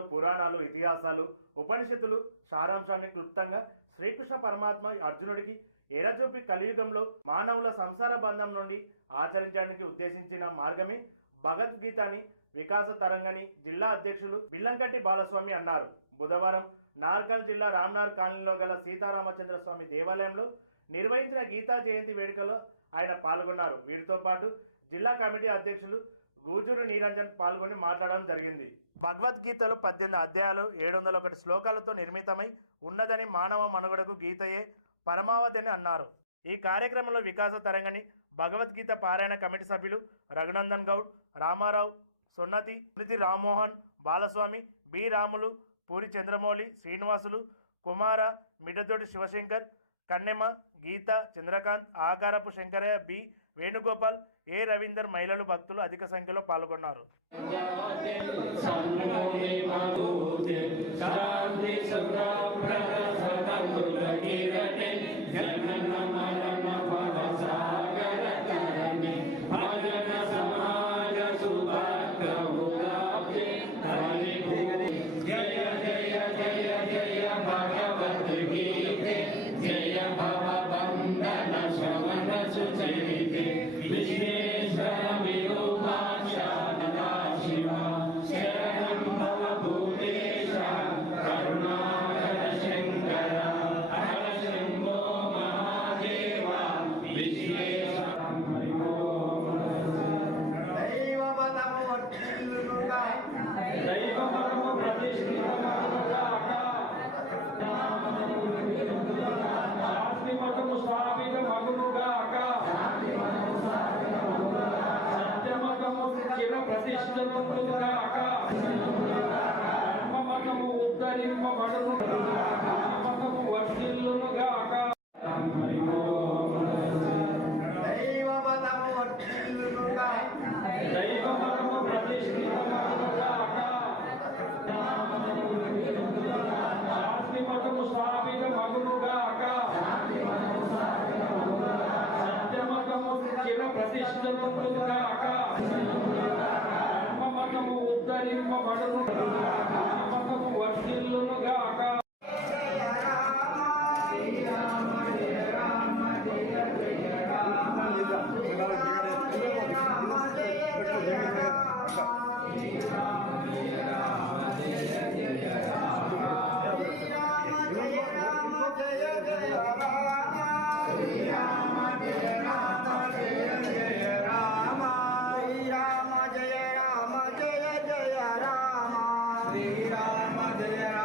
వేదాలు పురాణాలు ఇతిహాసాలు ఉపనిషత్తులు సారాంశాన్ని క్లుప్తంగా శ్రీకృష్ణ పరమాత్మ అర్జునుడికి ఎరజూపి కలియుగంలో మానవుల సంసార బంధం నుండి ఆచరించడానికి ఉద్దేశించిన మార్గమే భగవద్గీత అని వికాస తరంగని జిల్లా అధ్యక్షులు బిల్లంకట్టి బాలస్వామి అన్నారు. బుధవారం నార్కల్ జిల్లా రామ్నార్ కాలనీలో గల సీతారామచంద్ర స్వామి దేవాలయంలో నిర్వహించిన గీతా జయంతి వేడుకలో ఆయన పాల్గొన్నారు. వీరితో పాటు జిల్లా కమిటీ అధ్యక్షులు గూజూరు నీరంజన్ పాల్గొని మాట్లాడడం జరిగింది. భగవద్గీతలో పద్దెనిమిది అధ్యాయాలు ఏడు వందల ఒకటి శ్లోకాలతో నిర్మితమై ఉన్నదని మానవ మనుగడకు గీతయే పరమావతి అని అన్నారు. ఈ కార్యక్రమంలో వికాస తరంగని భగవద్గీత పారాయణ కమిటీ సభ్యులు Raghunandan Goud Ramarao Sunnathi Smriti Rammohan Balaswamy B. Ramulu Puri Chandramouli Srinivasulu Kumara Midathoti Shivshankar Kannema Geetha Chandrakanth Akarapu Shankaraiah B. Venugopal A Ravinder మహిళలు భక్తులు అధిక సంఖ్యలో పాల్గొన్నారు? శాంతి ఉద్ధరింపబడును మతము Yeah.